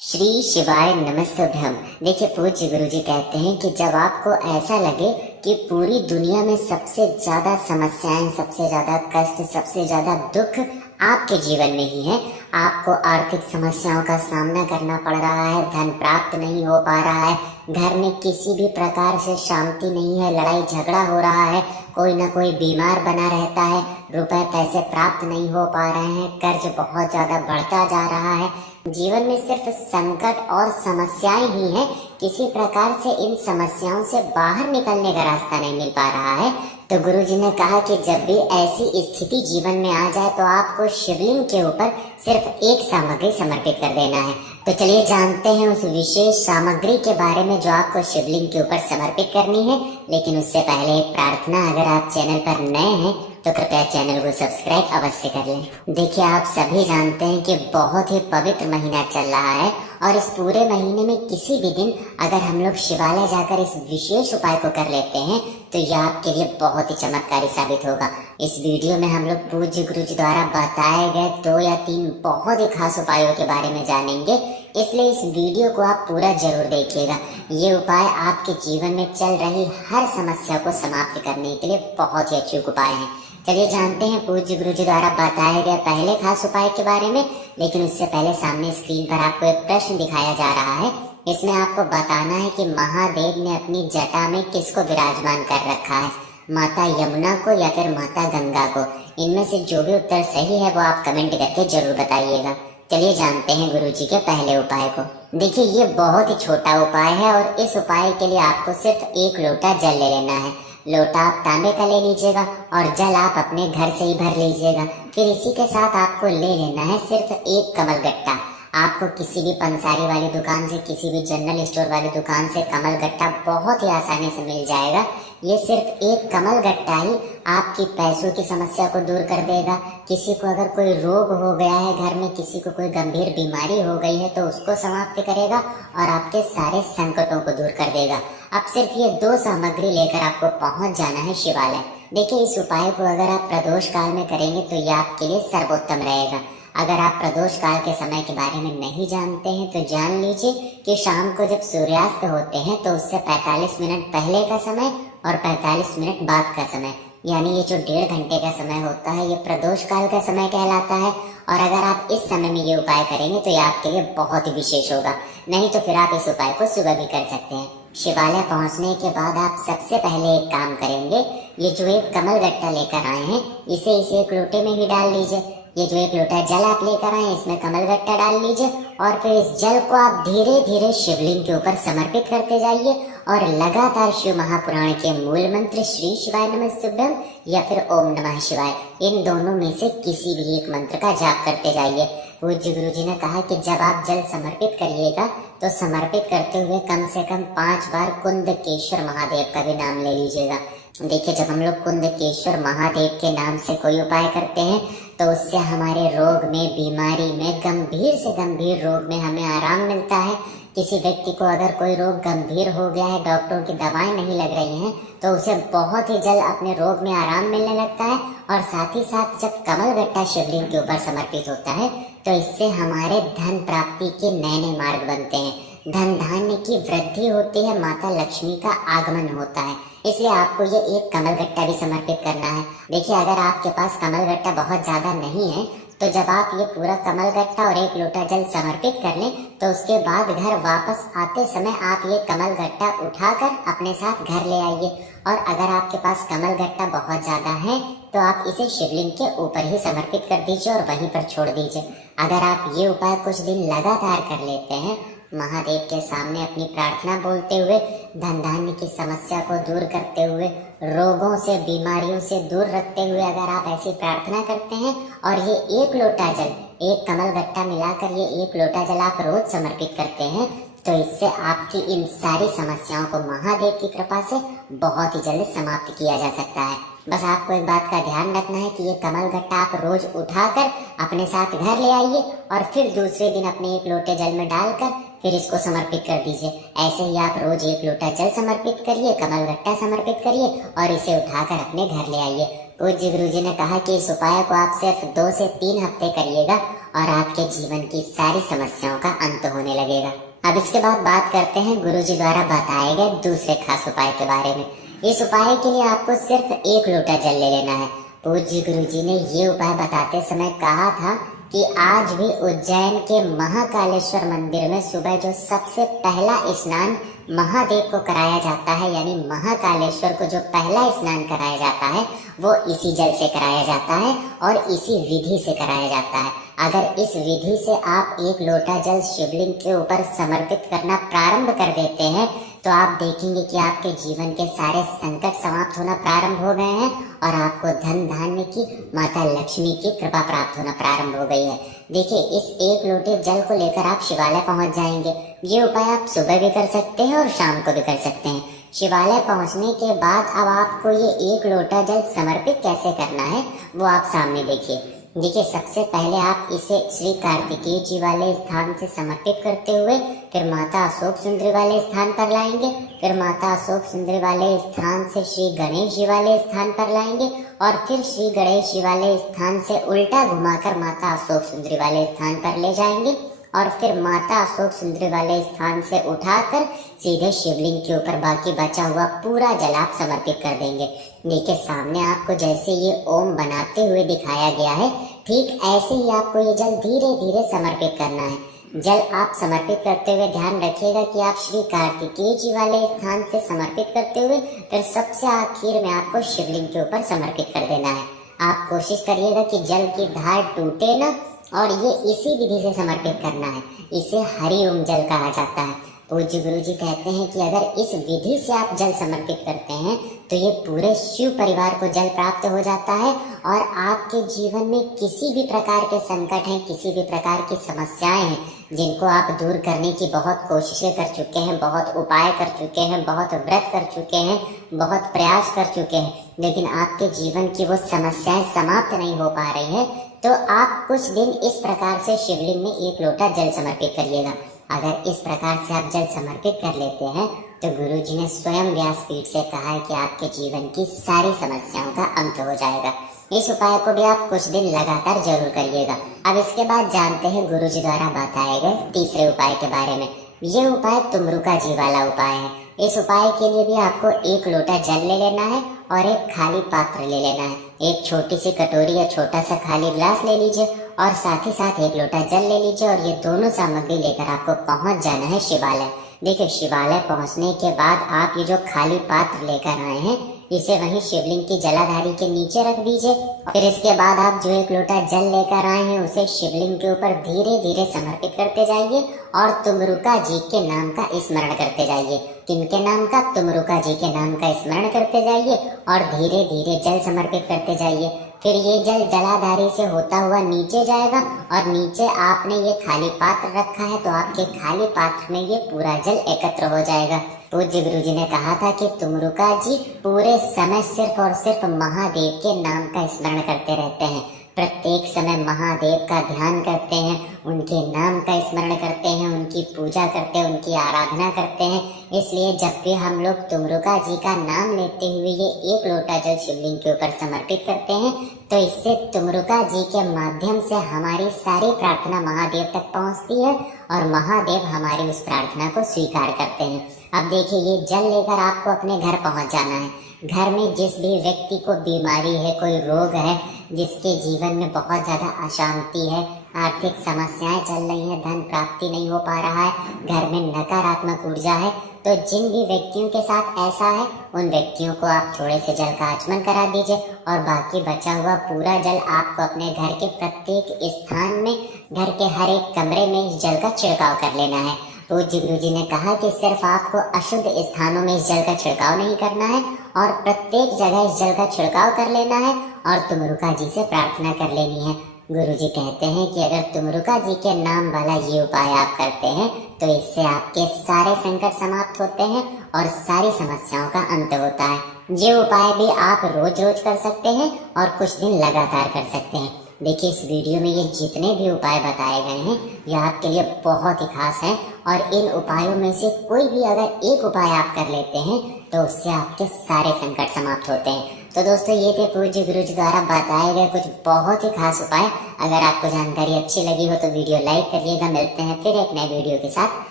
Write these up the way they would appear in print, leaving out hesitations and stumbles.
श्री शिवाय नमस्तुभ्यम। देखिए, पूज्य गुरु जी कहते हैं कि जब आपको ऐसा लगे कि पूरी दुनिया में सबसे ज्यादा समस्याएं, सबसे ज्यादा कष्ट, सबसे ज्यादा दुख आपके जीवन में ही है, आपको आर्थिक समस्याओं का सामना करना पड़ रहा है, धन प्राप्त नहीं हो पा रहा है, घर में किसी भी प्रकार से शांति नहीं है, लड़ाई झगड़ा हो रहा है, कोई ना कोई बीमार बना रहता है, रुपए पैसे प्राप्त नहीं हो पा रहे हैं, कर्ज बहुत ज्यादा बढ़ता जा रहा है, जीवन में सिर्फ संकट और समस्याएं ही हैं, किसी प्रकार से इन समस्याओं से बाहर निकलने का रास्ता नहीं मिल पा रहा है। तो गुरु जी ने कहा कि जब भी ऐसी स्थिति जीवन में आ जाए तो आपको शिवलिंग के ऊपर सिर्फ एक सामग्री समर्पित कर देना है। तो चलिए जानते हैं उस विशेष सामग्री के बारे में जो आपको शिवलिंग के ऊपर समर्पित करनी है। लेकिन उससे पहले एक प्रार्थना, अगर आप चैनल पर नए हैं तो कृपया चैनल को सब्सक्राइब अवश्य कर लें। देखिए, आप सभी जानते हैं कि बहुत ही पवित्र महीना चल रहा है और इस पूरे महीने में किसी भी दिन अगर हम लोग शिवालय जाकर इस विशेष उपाय को कर लेते हैं तो यह आपके लिए बहुत ही चमत्कारी साबित होगा। इस वीडियो में हम लोग पूज्य गुरु जी द्वारा बताए गए 2 या 3 बहुत ही खास उपायों के बारे में जानेंगे, इसलिए इस वीडियो को आप पूरा जरूर देखिएगा। ये उपाय आपके जीवन में चल रही हर समस्या को समाप्त करने के लिए बहुत ही अचूक उपाय है। चलिए जानते हैं पूज्य गुरु जी द्वारा बताए गए पहले खास उपाय के बारे में। लेकिन उससे पहले सामने स्क्रीन पर आपको एक प्रश्न दिखाया जा रहा है। इसमें आपको बताना है कि महादेव ने अपनी जटा में किसको विराजमान कर रखा है, माता यमुना को या फिर माता गंगा को। इनमें से जो भी उत्तर सही है वो आप कमेंट करके जरूर बताइएगा। चलिए जानते हैं गुरु जी के पहले उपाय को। देखिए, ये बहुत ही छोटा उपाय है और इस उपाय के लिए आपको सिर्फ 1 लोटा जल ले लेना है। लोटा आप तांबे का ले लीजिएगा और जल आप अपने घर से ही भर लीजिएगा। फिर इसी के साथ आपको ले लेना है सिर्फ 1 कमल गट्टा। आपको किसी भी पंसारी वाली दुकान से, किसी भी जनरल स्टोर वाली दुकान से कमल गट्टा बहुत ही आसानी से मिल जाएगा। ये सिर्फ 1 कमल गट्टा ही आपकी पैसों की समस्या को दूर कर देगा। किसी को अगर कोई रोग हो गया है घर में, किसी को कोई गंभीर बीमारी हो गई है तो उसको समाप्त करेगा और आपके सारे संकटों को दूर कर देगा। अब सिर्फ ये 2 सामग्री लेकर आपको पहुंच जाना है शिवालय। देखिए, इस उपाय को अगर आप प्रदोष काल में करेंगे तो ये आपके लिए सर्वोत्तम रहेगा। अगर आप प्रदोष काल के समय के बारे में नहीं जानते हैं तो जान लीजिए कि शाम को जब सूर्यास्त होते हैं तो उससे 45 मिनट पहले का समय और 45 मिनट बाद का समय, यानी ये जो 1.5 घंटे का समय होता है, ये प्रदोष काल का समय कहलाता है। और अगर आप इस समय में ये उपाय करेंगे तो ये आपके लिए बहुत ही विशेष होगा। नहीं तो फिर आप इस उपाय को सुबह भी कर सकते हैं। शिवालय पहुंचने के बाद आप सबसे पहले एक काम करेंगे, ये जो 1 कमल गट्टा लेकर आए हैं इसे इस 1 लोटे में ही डाल लीजिए। ये जो 1 लोटा जल आप लेकर आए इसमें कमल गट्टा डाल लीजिए और फिर इस जल को आप धीरे धीरे शिवलिंग के ऊपर समर्पित करते जाइए और लगातार शिव महापुराण के मूल मंत्र श्री शिवाय नमस्तुभ्यम या फिर ओम नमः शिवाय, इन दोनों में से किसी भी एक मंत्र का जाप करते जाइए। पूज्य गुरु जी ने कहा कि जब आप जल समर्पित करिएगा तो समर्पित करते हुए कम से कम 5 बार कुंदकेश्वर महादेव का भी नाम ले लीजिएगा। देखिए, जब हम लोग कुंदकेश्वर महादेव के नाम से कोई उपाय करते हैं तो उससे हमारे रोग में, बीमारी में, गंभीर से गंभीर रोग में हमें आराम मिलता है। किसी व्यक्ति को अगर कोई रोग गंभीर हो गया है, डॉक्टरों की दवाएं नहीं लग रही हैं, तो उसे बहुत ही जल्द अपने रोग में आराम मिलने लगता है। और साथ ही साथ जब कमल गट्टा शिवलिंग के ऊपर समर्पित होता है तो इससे हमारे धन प्राप्ति के नए नए मार्ग बनते हैं, धन धान्य की वृद्धि होती है, माता लक्ष्मी का आगमन होता है। इसलिए आपको ये 1 कमल गट्टा भी समर्पित करना है। देखिए, अगर आपके पास कमल गट्टा बहुत ज्यादा नहीं है तो जब आप ये पूरा कमल गट्टा और 1 लोटा जल समर्पित कर लें तो उसके बाद घर वापस आते समय आप ये कमल गट्टा उठाकर अपने साथ घर ले आइए। और अगर आपके पास कमल गट्टा बहुत ज्यादा है तो आप इसे शिवलिंग के ऊपर ही समर्पित कर दीजिए और वहीं पर छोड़ दीजिए। अगर आप ये उपाय कुछ दिन लगातार कर लेते हैं, महादेव के सामने अपनी प्रार्थना बोलते हुए, धन धान्य की समस्या को दूर करते हुए, रोगों से, बीमारियों से दूर रखते हुए अगर आप ऐसी प्रार्थना करते हैं और ये 1 लोटा जल, 1 कमल गट्टा मिलाकर ये 1 लोटा जल आप रोज समर्पित करते हैं तो इससे आपकी इन सारी समस्याओं को महादेव की कृपा से बहुत ही जल्द समाप्त किया जा सकता है। बस आपको एक बात का ध्यान रखना है कि ये कमल गट्टा आप रोज उठाकर अपने साथ घर ले आइए और फिर दूसरे दिन अपने एक लोटे जल में डालकर फिर इसको समर्पित कर दीजिए। ऐसे ही आप रोज एक लोटा जल समर्पित करिए, कमल गट्टा समर्पित करिए और इसे उठाकर अपने घर ले आइए। पूज्य गुरुजी ने कहा कि इस उपाय को आप सिर्फ 2 से 3 हफ्ते करिएगा और आपके जीवन की सारी समस्याओं का अंत होने लगेगा। अब इसके बाद बात करते हैं गुरुजी द्वारा बताए गए दूसरे खास उपाय के बारे में। इस उपाय के लिए आपको सिर्फ 1 लोटा जल ले लेना है। पूज्य गुरुजी ने ये उपाय बताते समय कहा था कि आज भी उज्जैन के महाकालेश्वर मंदिर में सुबह जो सबसे पहला स्नान महादेव को कराया जाता है, यानी महाकालेश्वर को जो पहला स्नान कराया जाता है वो इसी जल से कराया जाता है और इसी विधि से कराया जाता है। अगर इस विधि से आप 1 लोटा जल शिवलिंग के ऊपर समर्पित करना प्रारंभ कर देते हैं तो आप देखेंगे कि आपके जीवन के सारे संकट समाप्त होना प्रारंभ हो गए हैं और आपको धन धान्य की, माता लक्ष्मी की कृपा प्राप्त होना प्रारंभ हो गई है। देखिए, इस 1 लोटे जल को लेकर आप शिवालय पहुंच जाएंगे। ये उपाय आप सुबह भी कर सकते हैं और शाम को भी कर सकते हैं। शिवालय पहुंचने के बाद अब आपको ये 1 लोटा जल समर्पित कैसे करना है वो आप सामने देखिए। सबसे पहले आप इसे श्री कार्तिकेय जी वाले स्थान से समर्पित करते हुए फिर माता अशोक सुंदरी वाले स्थान पर लाएंगे, फिर माता अशोक सुंदरी वाले स्थान से श्री गणेश जी वाले स्थान पर लाएंगे और फिर श्री गणेश जी वाले स्थान से उल्टा घुमाकर माता अशोक सुंदरी वाले स्थान पर ले जाएंगे और फिर माता अशोक सुंदरी वाले स्थान से उठाकर सीधे शिवलिंग के ऊपर बाकी बचा हुआ पूरा जल आप समर्पित कर देंगे। देखिए, सामने आपको जैसे ये ओम बनाते हुए दिखाया गया है, ठीक ऐसे ही आपको ये जल धीरे धीरे समर्पित करना है। जल आप समर्पित करते हुए ध्यान रखिएगा कि आप श्री कार्तिकेय जी वाले स्थान से समर्पित करते हुए फिर सबसे आखिर में आपको शिवलिंग के ऊपर समर्पित कर देना है। आप कोशिश करिएगा कि जल की धार टूटे ना और ये इसी विधि से समर्पित करना है। इसे हरि ओम जल कहा जाता है। पूज्य गुरुजी कहते हैं कि अगर इस विधि से आप जल समर्पित करते हैं तो ये पूरे शिव परिवार को जल प्राप्त हो जाता है और आपके जीवन में किसी भी प्रकार के संकट हैं, किसी भी प्रकार की समस्याएं हैं जिनको आप दूर करने की बहुत कोशिशें कर चुके हैं, बहुत उपाय कर चुके हैं, बहुत व्रत कर चुके हैं, बहुत प्रयास कर चुके हैं, लेकिन आपके जीवन की वो समस्याएं समाप्त नहीं हो पा रही है, तो आप कुछ दिन इस प्रकार से शिवलिंग में 1 लोटा जल समर्पित करिएगा। अगर इस प्रकार से आप जल समर्पित कर लेते हैं तो गुरुजी ने स्वयं व्यासपीठ से कहा है कि आपके जीवन की सारी समस्याओं का अंत हो जाएगा। इस उपाय को भी आप कुछ दिन लगातार जरूर करिएगा। अब इसके बाद जानते हैं गुरुजी द्वारा बताए गए तीसरे उपाय के बारे में। ये उपाय तुमरुका जी वाला उपाय है। इस उपाय के लिए भी आपको 1 लोटा जल ले लेना है और एक खाली पात्र ले लेना है। एक छोटी सी कटोरी या छोटा सा खाली ग्लास ले लीजिए और साथ ही साथ 1 लोटा जल ले लीजिए और ये दोनों सामग्री लेकर आपको पहुंच जाना है शिवालय। देखिए, शिवालय पहुंचने के बाद आप ये जो खाली पात्र लेकर आए हैं इसे वहीं शिवलिंग की जलाधारी के नीचे रख दीजिए। फिर इसके बाद आप जो 1 लोटा जल लेकर आए हैं उसे शिवलिंग के ऊपर धीरे धीरे समर्पित करते जाइए और तुमरुका जी के नाम का स्मरण करते जाइए। किनके नाम का? तुमरुका जी के नाम का स्मरण करते जाइए और धीरे धीरे जल समर्पित करते जाइए। फिर ये जल जलाधारी से होता हुआ नीचे जाएगा और नीचे आपने ये खाली पात्र रखा है तो आपके खाली पात्र में ये पूरा जल एकत्र हो जाएगा। पूज्य गुरुजी ने कहा था कि तुमरुका जी पूरे समय सिर्फ और सिर्फ महादेव के नाम का स्मरण करते रहते हैं। प्रत्येक समय महादेव का ध्यान करते हैं, उनके नाम का स्मरण करते हैं, उनकी पूजा करते हैं, उनकी आराधना करते हैं। इसलिए जब भी हम लोग तुमरुका जी का नाम लेते हुए ये 1 लोटा जल शिवलिंग के ऊपर समर्पित करते हैं तो इससे तुमरुका जी के माध्यम से हमारी सारी प्रार्थना महादेव तक पहुंचती है और महादेव हमारी उस प्रार्थना को स्वीकार करते हैं। अब देखिए, ये जल लेकर आपको अपने घर पहुंच जाना है। घर में जिस भी व्यक्ति को बीमारी है, कोई रोग है, जिसके जीवन में बहुत ज्यादा अशांति है, आर्थिक समस्याएं चल रही हैं, धन प्राप्ति नहीं हो पा रहा है, घर में नकारात्मक ऊर्जा है, तो जिन भी व्यक्तियों के साथ ऐसा है उन व्यक्तियों को आप थोड़े से जल का आचमन करा दीजिए और बाकी बचा हुआ पूरा जल आपको अपने घर के प्रत्येक स्थान में, घर के हर एक कमरे में इस जल का छिड़काव कर लेना है। पूज्य गुरुजी ने कहा कि सिर्फ आपको अशुद्ध स्थानों में इस जल का छिड़काव नहीं करना है और प्रत्येक जगह इस जल का छिड़काव कर लेना है और तुमरुका जी से प्रार्थना कर लेनी है। गुरुजी कहते हैं कि अगर तुमरुका जी के नाम वाला ये उपाय आप करते हैं तो इससे आपके सारे संकट समाप्त होते हैं और सारी समस्याओं का अंत होता है। ये उपाय भी आप रोज रोज कर सकते हैं और कुछ दिन लगातार कर सकते हैं। देखिए, इस वीडियो में ये जितने भी उपाय बताए गए हैं ये आपके लिए बहुत ही खास हैं और इन उपायों में से कोई भी अगर एक उपाय आप कर लेते हैं तो उससे आपके सारे संकट समाप्त होते हैं। तो दोस्तों, ये थे पूज्य गुरु जी द्वारा बताए गए कुछ बहुत ही खास उपाय। अगर आपको जानकारी अच्छी लगी हो तो वीडियो लाइक करिएगा। मिलते हैं फिर एक नए वीडियो के साथ।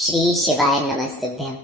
श्री शिवाय नमस्तुभ्यं।